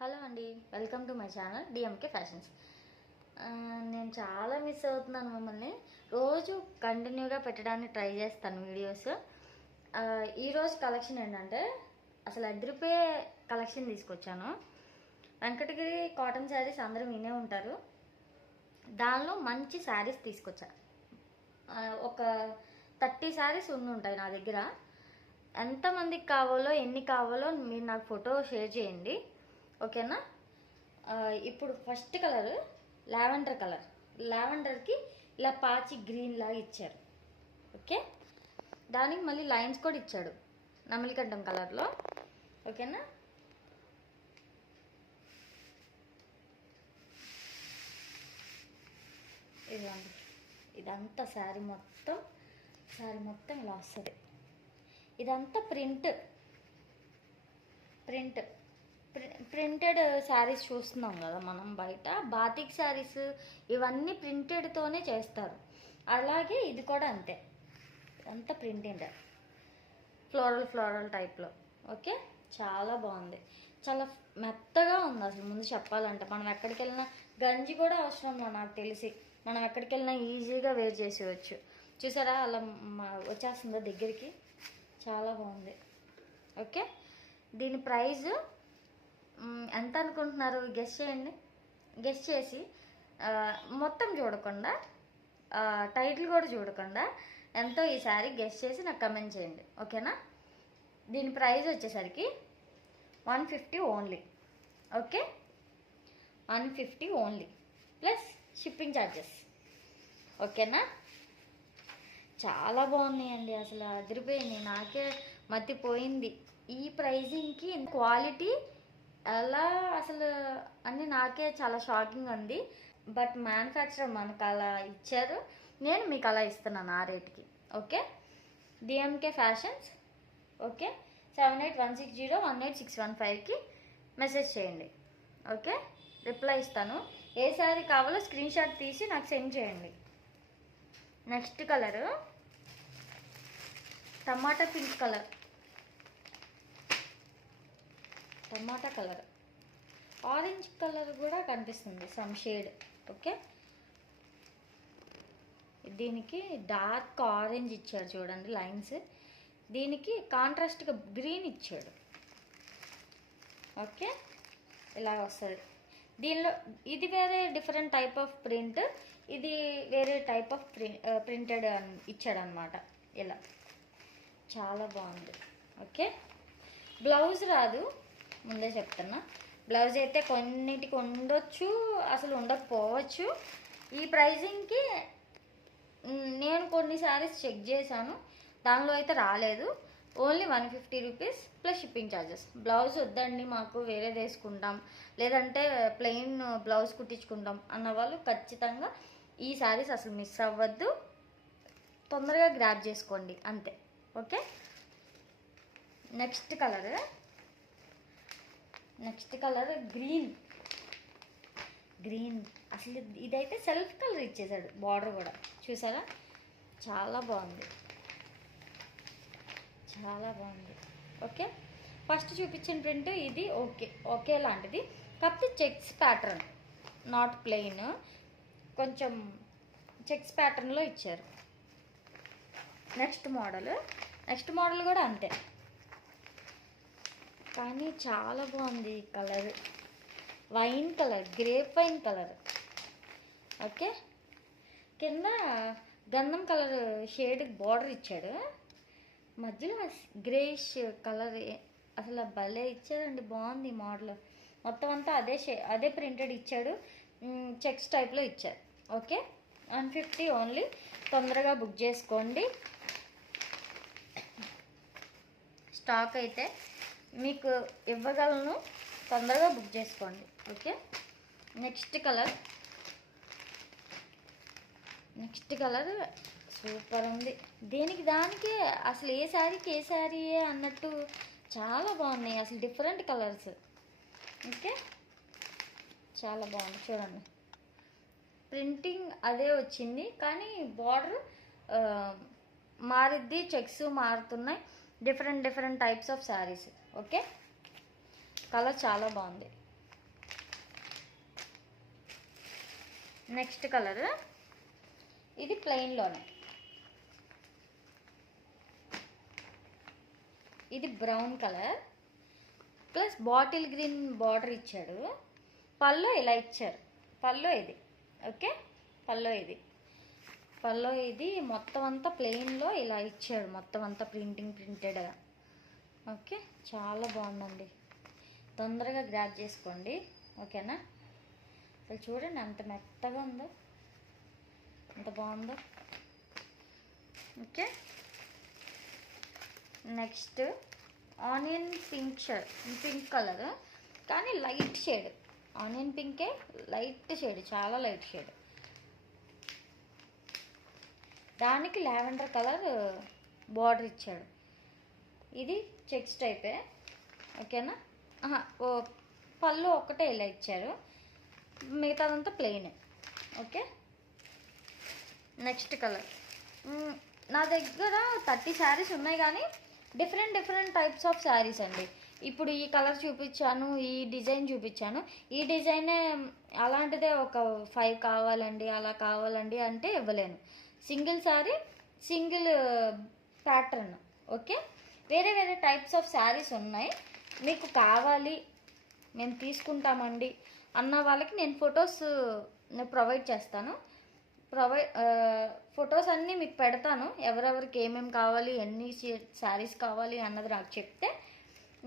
Hello అండి, welcome to my channel DMK fashions. నేను చాలా మిస్ అవుతున్నాను మిమ్మల్ని. రోజు కంటిన్యూగా పెట్టడానికి ట్రై చేస్తాను వీడియోస్. ఈరోజు కలెక్షన్ ఏంటంటే అసలు అదిరిపోయే కలెక్షన్ తీసుకొచ్చాను. వెంకటగిరి కాటన్ శారీస్ అందరూ వినే ఉంటారు. దానిలో మంచి శారీస్ తీసుకొచ్చా. ఒక 30 శారీస్ ఉంటాయి నా దగ్గర. ఎంతమందికి కావాలో ఎన్ని కావాలో మీరు నాకు ఫోటో షేర్ చేయండి, ఓకేనా. ఇప్పుడు ఫస్ట్ కలర్ లావెండర్ కలర్. లావెండర్కి ఇలా పాచి గ్రీన్ లాగా ఇచ్చారు, ఓకే. దానికి మళ్ళీ లైన్స్ కూడా ఇచ్చాడు నమలికంఠం కలర్లో, ఓకేనా. ఇదండి, ఇదంతా శారీ మొత్తం ఇలా వస్తుంది. ఇదంతా ప్రింటెడ్ శారీస్ చూస్తున్నాం కదా మనం బయట. బాతిక్ శారీస్ ఇవన్నీ ప్రింటెడ్తోనే చేస్తారు. అలాగే ఇది కూడా అంతే, అంతా ప్రింటెడ్ ఫ్లోరల్ టైప్లో, ఓకే. చాలా బాగుంది, చాలా మెత్తగా ఉంది. అసలు ముందు చెప్పాలంటే మనం ఎక్కడికి వెళ్ళినా గంజి కూడా అవసరం నాకు తెలిసి. మనం ఎక్కడికి వెళ్ళినా ఈజీగా వేర్ చేసేవచ్చు. చూసారా అలా వచ్చేస్తుందో దగ్గరికి. చాలా బాగుంది, ఓకే. దీని ప్రైస్ ఎంత అనుకుంటున్నారు? గెస్ చేయండి. గెస్ చేసి మొత్తం చూడకుండా, టైటిల్ కూడా చూడకుండా ఎంతో ఈ శారీ గెస్ చేసి నాకు కమెంట్ చేయండి, ఓకేనా. దీని ప్రైస్ వచ్చేసరికి 150 only, okay. 150 only plus shipping charges, ఓకేనా. చాలా బాగున్నాయండి, అసలు అదిరిపోయింది. నాకే మతిపోయింది ఈ ప్రైజింగ్కి. క్వాలిటీ ఎలా అసలు అన్నీ నాకే చాలా షాకింగ్ ఉంది. బట్ మ్యానుఫ్యాక్చరర్ మనకు అలా ఇచ్చారు, నేను మీకు అలా ఇస్తున్నాను ఆ రేట్కి, ఓకే. DMK fashions, okay. 7816018615కి మెసేజ్ చేయండి, ఓకే. రిప్లై ఇస్తాను. ఏ శారీ కావాలో స్క్రీన్ షాట్ తీసి నాకు సెండ్ చేయండి. నెక్స్ట్ కలరు టమాటా పింక్ కలర్. టమాటా కలర్, ఆరెంజ్ కలర్ కూడా కనిపిస్తుంది, సమ్ షేడ్, ఓకే. దీనికి డార్క్ ఆరెంజ్ ఇచ్చాడు చూడండి లైన్స్. దీనికి కాంట్రాస్ట్గా గ్రీన్ ఇచ్చాడు, ఓకే. ఇలా వస్తుంది. దీనిలో ఇది వేరే డిఫరెంట్ టైప్ ఆఫ్ ప్రింట్, ఇది వేరే టైప్ ఆఫ్ ప్రింటెడ్ ఇచ్చాడు అనమాట. ఇలా చాలా బాగుంది, ఓకే. బ్లౌజ్ రాదు, ముందే చెప్తున్నా. బ్లౌజ్ అయితే కొన్నిటికి ఉండొచ్చు, అసలు ఉండకపోవచ్చు. ఈ ప్రైజింగ్కి నేను కొన్ని శారీస్ చెక్ చేశాను, దానిలో అయితే రాలేదు. Only 150 rupees plus shipping charges. Blouse వద్దండి మాకు వేరే వేసుకుంటాం, లేదంటే ప్లెయిన్ బ్లౌజ్ కుట్టించుకుంటాం అన్న వాళ్ళు ఖచ్చితంగా ఈ శారీస్ అసలు మిస్ అవ్వద్దు, తొందరగా గ్రాబ్ చేసుకోండి అంతే, ఓకే. Next colour green. అసలు ఇదైతే సెల్ఫ్ కలర్ ఇచ్చేసాడు, బార్డర్ కూడా చూసారా. చాలా బాగుంది, ఓకే. ఫస్ట్ చూపించిన ప్రింట్ ఇది ఓకే లాంటిది, కాకపోతే చెక్స్ ప్యాటర్న్, నాట్ ప్లెయిన్, కొంచెం చెక్స్ ప్యాటర్న్లో ఇచ్చారు. నెక్స్ట్ మోడల్ కూడా అంతే, కానీ చాలా బాగుంది. Colour wine colour, grape wine colour, okay. కింద గంధం కలర్ షేడ్ బార్డర్ ఇచ్చాడు, మధ్యలో గ్రేష్ కలర్. అసలు భలే ఇచ్చాడండి, బాగుంది మోడల్. మొత్తం అంతా అదే ప్రింటెడ్ ఇచ్చాడు, చెక్స్ టైప్లో ఇచ్చారు, ఓకే. 150 ఓన్లీ. తొందరగా బుక్ చేసుకోండి, స్టాక్ అయితే మీకు ఇవ్వగలను, తొందరగా బుక్ చేసుకోండి, ఓకే. నెక్స్ట్ కలర్ సూపర్ ఉంది. దానికి అసలు ఏ శారీ అన్నట్టు చాలా బాగున్నాయి, అసలు డిఫరెంట్ కలర్స్, ఓకే. చాలా బాగుంది చూడండి. ప్రింటింగ్ అదే వచ్చింది, కానీ బార్డర్ మారిద్ది, చెక్స్ మారుతున్నాయి. Different types of saris, okay. Colour చాలా బాగుంది. నెక్స్ట్ కలర్ ఇది ప్లెయిన్లోనే, ఇది brown colour plus bottle green border ఇచ్చాడు. పళ్ళు ఇలా ఇచ్చారు, పళ్ళు ఇది. ఓకే, పళ్ళు ఇది మొత్తం అంతా ప్లెయిన్లో ఇలా ఇచ్చాడు, మొత్తం అంతా ప్రింటెడ్గా. ఓకే, చాలా బాగుందండి, తొందరగా గ్రాబ్ చేసుకోండి. ఓకేనా, అసలు చూడండి అంత మెత్తగా ఉందో, ఎంత బాగుందో. Okay, next onion pink colour, కానీ లైట్ షేడ్. ఆనియన్ పింకే లైట్ షేడ్, చాలా లైట్ షేడ్. దానికి లావెండర్ కలర్ బార్డర్ ఇచ్చాడు. ఇది చెక్స్ టైపే. ఓకేనా, పళ్ళు ఒక్కటే ఇలా ఇచ్చారు, మిగతాదంతా ప్లెయిన్. Okay, next colour. నా దగ్గర 30 శారీస్ ఉన్నాయి, కానీ డిఫరెంట్ టైప్స్ ఆఫ్ శారీస్ అండి. ఇప్పుడు ఈ కలర్ చూపించాను, ఈ డిజైన్ చూపించాను. ఈ డిజైనే అలాంటిదే ఒక 5 కావాలండి, అలా కావాలండి అంటే ఇవ్వలేను. Single sari, single pattern. Okay, వేరే టైప్స్ ఆఫ్ శారీస్ ఉన్నాయి. మీకు కావాలి, మేము తీసుకుంటామండి అన్న వాళ్ళకి నేను ఫొటోస్ ప్రొవైడ్ చేస్తాను. ఫొటోస్ అన్నీ మీకు పెడతాను. ఎవరెవరికి ఏమేమి కావాలి, ఎన్ని శారీస్ కావాలి అన్నది నాకు చెప్తే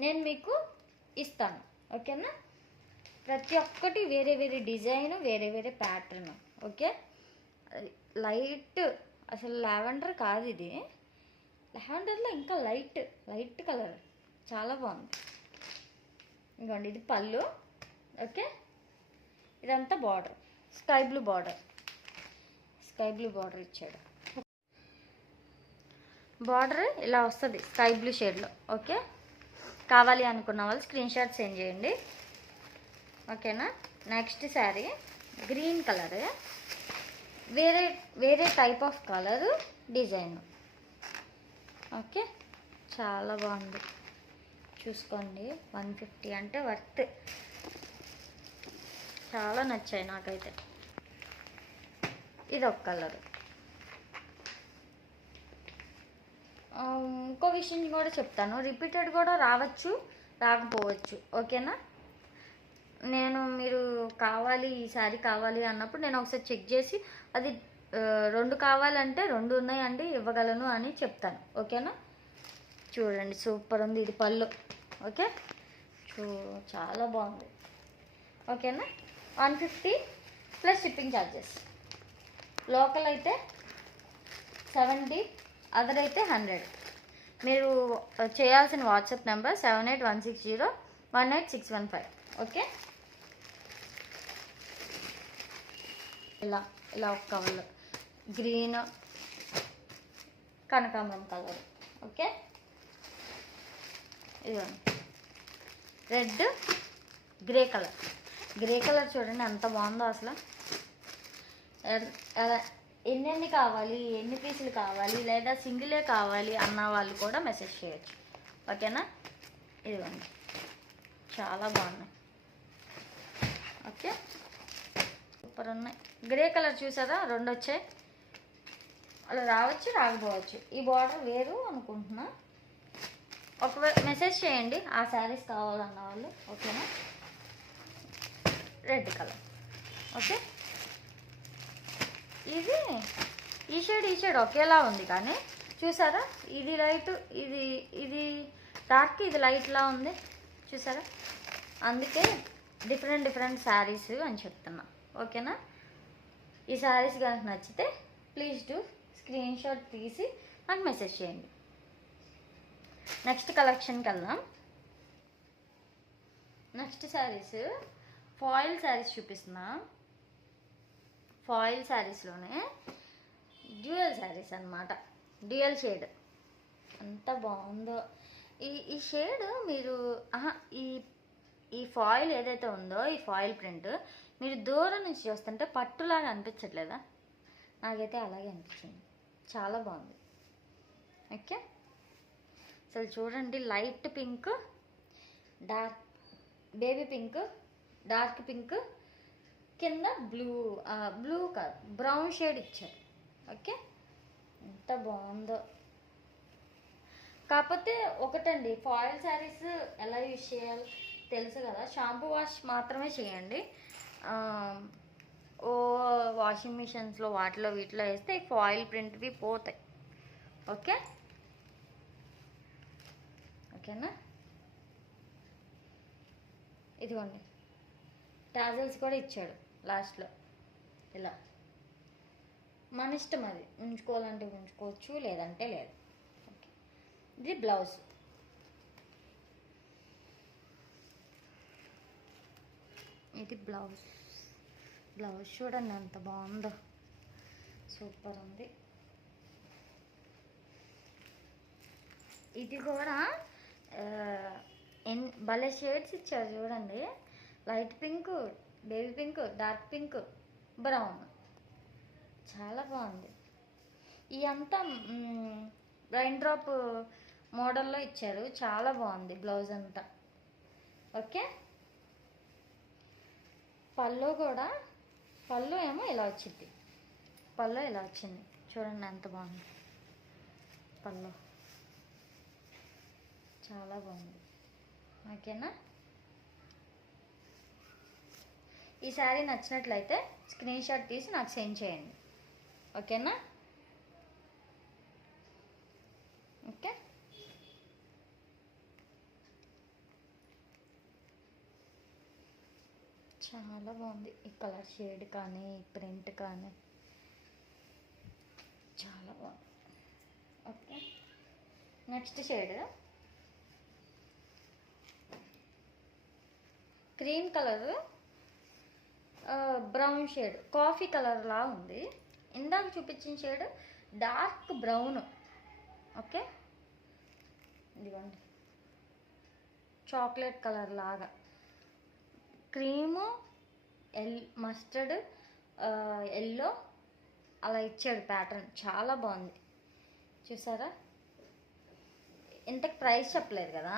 నేను మీకు ఇస్తాను. ఓకేనా, ప్రతి ఒక్కటి వేరే డిజైన్, వేరే ప్యాటర్న్. ఓకే, లైట్, అసలు లావెండర్ కాదు ఇది, లావెండర్లో ఇంకా లైట్ కలర్, చాలా బాగుంది. ఇదిగోండి, ఇది పళ్ళు. ఓకే, ఇదంతా బార్డర్, స్కై బ్లూ బార్డర్ ఇచ్చాడు. బార్డర్ ఇలా వస్తుంది స్కై బ్లూ షేడ్లో. ఓకే, కావాలి అనుకున్న వాళ్ళు స్క్రీన్ షాట్ సెండ్ చేయండి. ఓకేనా, నెక్స్ట్ శారీ గ్రీన్ కలర్, వేరే type of colour design. Okay, చాలా బాగుంది, చూసుకోండి. 150 అంటే వర్త్, చాలా నచ్చాయి నాకైతే. ఇది ఒక కలర్. ఇంకో విషయం కూడా చెప్తాను, రిపీటెడ్ కూడా రావచ్చు, రాకపోవచ్చు. ఓకేనా, మీరు కావాలి, ఈ శారీ కావాలి అన్నప్పుడు నేను ఒకసారి చెక్ చేసి అది 2 కావాలంటే 2 ఉన్నాయండి, ఇవ్వగలను అని చెప్తాను. ఓకేనా, చూడండి సూపర్ ఉంది, ఇది పళ్ళు. ఓకే, చాలా బాగుంది. ఓకేనా, 150 ప్లస్ షిప్పింగ్ ఛార్జెస్. లోకల్ అయితే 70, అదర్ అయితే 100. మీరు చేయాల్సిన వాట్సాప్ నెంబర్ 7816018615. ఓకే, ఇలా ఒక కలర్, గ్రీన్ కనకాంబరం కలర్. ఓకే, ఇదిగోండి రెడ్ గ్రే కలర్ చూడండి ఎంత బాగుందో అసలు. ఎన్ని కావాలి, ఎన్ని పీసులు కావాలి, లేదా సింగిలే కావాలి అన్న వాళ్ళు కూడా మెసేజ్ చేయొచ్చు. ఓకేనా, ఇదిగోండి చాలా బాగున్నాయి. ఓకే, సూపర్ ఉన్నాయి. గ్రే కలర్ చూసారా, 2 వచ్చాయి. అలా రావచ్చు, రాకపోవచ్చు. ఈ బార్డర్ వేరు అనుకుంటున్నా. ఒకవేళ మెసేజ్ చేయండి ఆ శారీస్ కావాలన్న వాళ్ళు. ఓకేనా, రెడ్ కలర్. ఓకే, ఇది ఈ షేడ్ ఒకేలా ఉంది, కానీ చూసారా, ఇది లైట్, ఇది డార్క్, ఇది లైట్లా ఉంది. చూసారా, అందుకే డిఫరెంట్ శారీస్ అని చెప్తున్నా. ఓకేనా, ఈ శారీస్ కనుక నచ్చితే ప్లీజ్ డూ స్క్రీన్ షాట్ తీసి నాకు మెసేజ్ చేయండి. నెక్స్ట్ కలెక్షన్కి వెళ్దాం. నెక్స్ట్ శారీస్ ఫాయిల్ శారీస్ చూపిస్తున్నా. ఫాయిల్ శారీస్లోనే డ్యూయల్ శారీస్ అన్నమాట, డ్యూయల్ షేడ్. ఎంత బాగుందో ఈ షేడ్. మీరు ఈ ఫాయిల్ ఏదైతే ఉందో, ఈ ఫాయిల్ ప్రింట్ మీరు దూరం నుంచి చూస్తుంటే పట్టులాగా అనిపించట్లేదా? నాకైతే అలాగే అనిపించింది, చాలా బాగుంది. ఓకే, అసలు చూడండి, light pink, dark baby pink, dark pink, కింద బ్లూ కాదు బ్రౌన్ షేడ్ ఇచ్చారు. ఓకే, ఎంత బాగుందో. కాకపోతే ఒకటండి, ఫాయిల్ శారీస్ ఎలా యూజ్ చేయాలి తెలుసు కదా, షాంపూ వాష్ మాత్రమే చేయండి. ఓ వాషింగ్ మిషన్స్లో వాటిలో వీటిలో వేస్తే ఫాయిల్ ప్రింట్వి పోతాయి. ఓకే, ఓకేనా. ఇదిగోండి, టాజల్స్ కూడా ఇచ్చాడు లాస్ట్లో. ఇలా మన ఇష్టం, అది ఉంచుకోవాలంటే ఉంచుకోవచ్చు, లేదంటే లేదు. ఓకే, ఇది బ్లౌజ్. ఇది బ్లౌజ్. బ్లౌజ్ చూడండి ఎంత బాగుందో, సూపర్ ఉంది. ఇది కూడా భలే షేడ్స్ ఇచ్చారు చూడండి. Light pink, baby pink, dark pink, brown, చాలా బాగుంది. ఈ అంతా రైన్ డ్రాప్ మోడల్లో ఇచ్చారు, చాలా బాగుంది బ్లౌజ్ అంతా. ఓకే, పళ్ళు కూడా, పళ్ళు ఏమో ఇలా వచ్చింది, పళ్ళు ఇలా వచ్చింది చూడండి ఎంత బాగుంది. పళ్ళు చాలా బాగుంది. ఓకేనా, ఈ శారీ నచ్చినట్లయితే స్క్రీన్ షాట్ తీసి నాకు సెండ్ చేయండి. ఓకేనా. ఓకే, చాలా బాగుంది. ఈ కలర్ షేడ్ కానీ, ఈ ప్రింట్ కానీ చాలా బాగుంది. Okay, next shade cream colour, brown shade, coffee colour లా ఉంది. ఇందాక చూపించిన షేడ్ డార్క్ బ్రౌన్. ఓకే, ఇదిగోండి చాక్లెట్ కలర్ లాగా, క్రీము, మస్టర్డ్, ఎల్లో అలా ఇచ్చాడు ప్యాటర్న్, చాలా బాగుంది. చూసారా, ఇంతకు ప్రైస్ చెప్పలేదు కదా,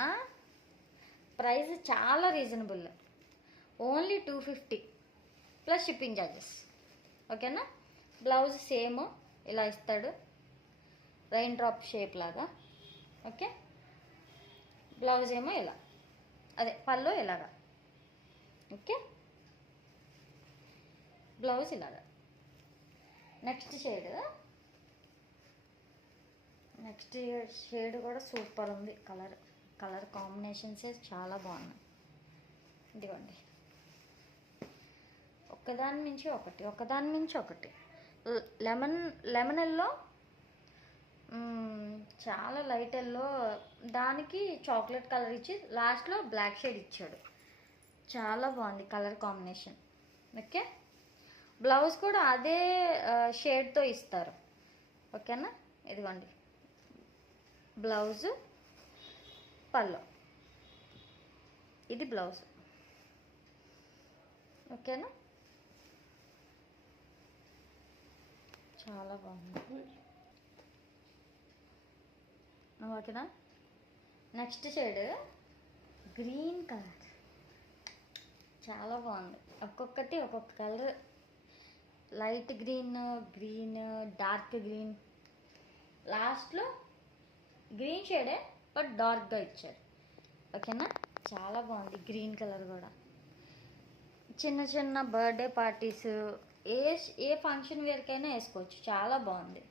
ప్రైస్ చాలా reasonable, only 250 plus shipping charges. ఓకేనా. బ్లౌజ్ సేమ్ ఇలా ఇస్తాడు, రైన్ డ్రాప్ షేప్ లాగా. ఓకే, బ్లౌజ్ ఏమో ఇలా, అదే పళ్ళు ఇలాగా. ఓకే, బ్లౌజ్ ఇలాగా. నెక్స్ట్ షేడ్ కూడా సూపర్ ఉంది. కలర్ కాంబినేషన్స్ చాలా బాగున్నాయి. ఇదిగోండి, ఒకదాని మించి ఒకటి. లెమన్ ఎల్లో, చాలా లైట్ ఎల్లో, దానికి చాక్లెట్ కలర్ ఇచ్చి లాస్ట్లో బ్లాక్ షేడ్ ఇచ్చాడు, చాలా బాగుంది కలర్ కాంబినేషన్. ఓకే, బ్లౌజ్ కూడా అదే షేడ్తో ఇస్తారు. ఓకేనా, ఇదిగోండి బ్లౌజు, పళ్ళు, ఇది బ్లౌజ్. ఓకేనా, చాలా బాగుంది. ఓకేనా, నెక్స్ట్ షేడ్ గ్రీన్ కలర్, చాలా బాగుంది. ఒక్కొక్కటి ఒక్కొక్క colour, light green, dark green, లాస్ట్లో గ్రీన్ షేడే బట్ డార్క్గా ఇచ్చారు. ఓకేనా, చాలా బాగుంది గ్రీన్ కలర్ కూడా. చిన్న బర్త్డే పార్టీస్, ఏ ఫంక్షన్ వేర్కైనా వేసుకోవచ్చు, చాలా బాగుంది.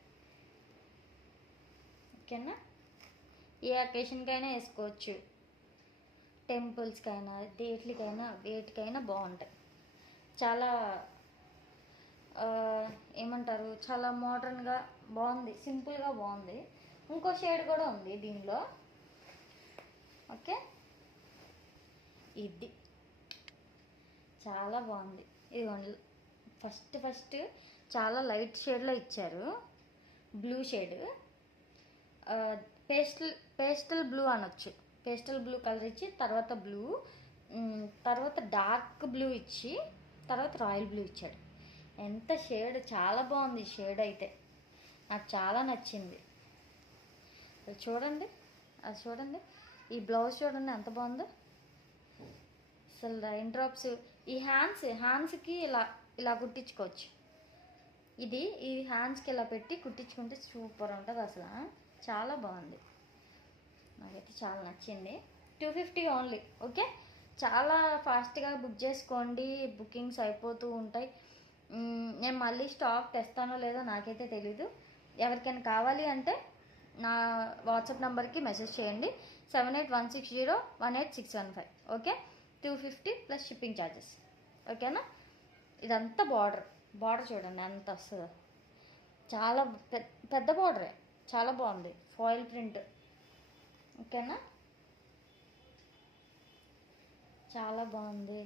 ఓకేనా, ఏ అకేషన్కైనా వేసుకోవచ్చు, టెంపుల్స్కైనా, వేటికైనా బాగుంటాయి. చాలా ఏమంటారు, చాలా మోడర్న్గా బాగుంది, సింపుల్గా బాగుంది. ఇంకో షేడ్ కూడా ఉంది దీనిలో. ఓకే, ఇది చాలా బాగుంది. ఇదిగోండి, ఫస్ట్ చాలా లైట్ షేడ్లో ఇచ్చారు, బ్లూ షేడ్, పేస్టల్ బ్లూ అనొచ్చు. పేస్టల్ బ్లూ కలర్ ఇచ్చి తర్వాత బ్లూ, తర్వాత డార్క్ బ్లూ ఇచ్చి తర్వాత రాయల్ బ్లూ ఇచ్చాడు. ఎంత షేడ్, చాలా బాగుంది షేడ్ అయితే, నాకు చాలా నచ్చింది. అది చూడండి, ఈ బ్లౌజ్ చూడండి ఎంత బాగుందో. అసలు రైన్ డ్రాప్స్, ఈ హ్యాండ్స్కి ఇలా ఇలా కుట్టించుకోవచ్చు. ఇది హ్యాండ్స్కి ఇలా పెట్టి కుట్టించుకుంటే సూపర్ ఉంటుంది అసలు. చాలా బాగుంది, నాకైతే చాలా నచ్చింది. 250 ఓన్లీ. ఓకే, చాలా ఫాస్ట్గా బుక్ చేసుకోండి, బుకింగ్స్ అయిపోతూ ఉంటాయి. నేను మళ్ళీ స్టాక్ తెస్తానో లేదో నాకైతే తెలీదు. ఎవరికైనా కావాలి అంటే నా వాట్సాప్ నెంబర్కి మెసేజ్ చేయండి, 7816018615. Okay, 250 plus shipping charges. ఓకేనా. ఇదంతా బార్డర్ చూడండి ఎంత వస్తుందో, చాలా పెద్ద బార్డరే, చాలా బాగుంది, ఫాయిల్ ప్రింట్. ఓకేనా, చాలా బాగుంది.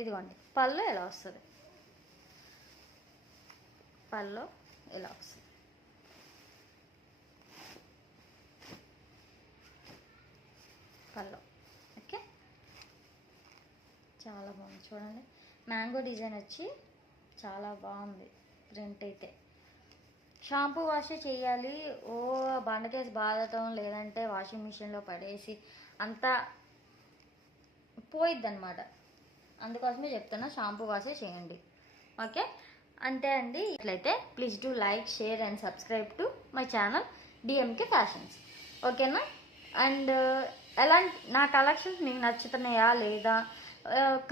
ఇదిగోండి పళ్ళు ఎలా వస్తుంది, పళ్ళు ఎలా వస్తుంది. పళ్ళు ఓకే, చాలా బాగుంది చూడండి. మ్యాంగో డిజైన్ వచ్చి చాలా బాగుంది ప్రింట్ అయితే. షాంపూ వాష్ చేయాలి, ఓ బండకేసి బాధటం, లేదంటే వాషింగ్ మిషన్లో పడేసి అంతా పోయిద్ది అనమాట. అందుకోసమే చెప్తున్నా, షాంపూ వాషే చేయండి. ఓకే, అంతే అండి. ఇట్లయితే please do like, share and subscribe to my channel DMK fashions. ఓకేనా. అండ్ ఎలాంటి నా కలెక్షన్స్ మీకు నచ్చుతున్నాయా లేదా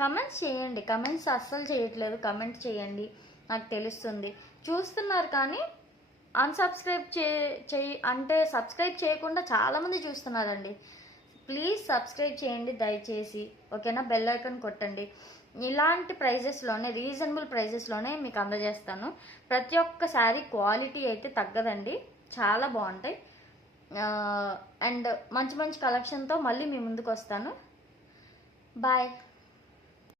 కమెంట్స్ చేయండి. కమెంట్స్ అస్సలు చేయట్లేదు, కమెంట్ చేయండి, నాకు తెలుస్తుంది. చూస్తున్నారు కానీ అన్సబ్స్క్రైబ్ అంటే సబ్స్క్రైబ్ చేయకుండా చాలామంది చూస్తున్నారండి. ప్లీజ్ సబ్స్క్రైబ్ చేయండి దయచేసి. ఓకేనా, బెల్ ఐకాన్ కొట్టండి. ఇలాంటి ప్రైజెస్లోనే, రీజనబుల్ ప్రైజెస్లోనే మీకు అందజేస్తాను. ప్రతి ఒక్క శారీ క్వాలిటీ అయితే తగ్గదండి, చాలా బాగుంటాయి. అండ్ మంచి మంచి కలెక్షన్తో మళ్ళీ మీ ముందుకు వస్తాను. బాయ్.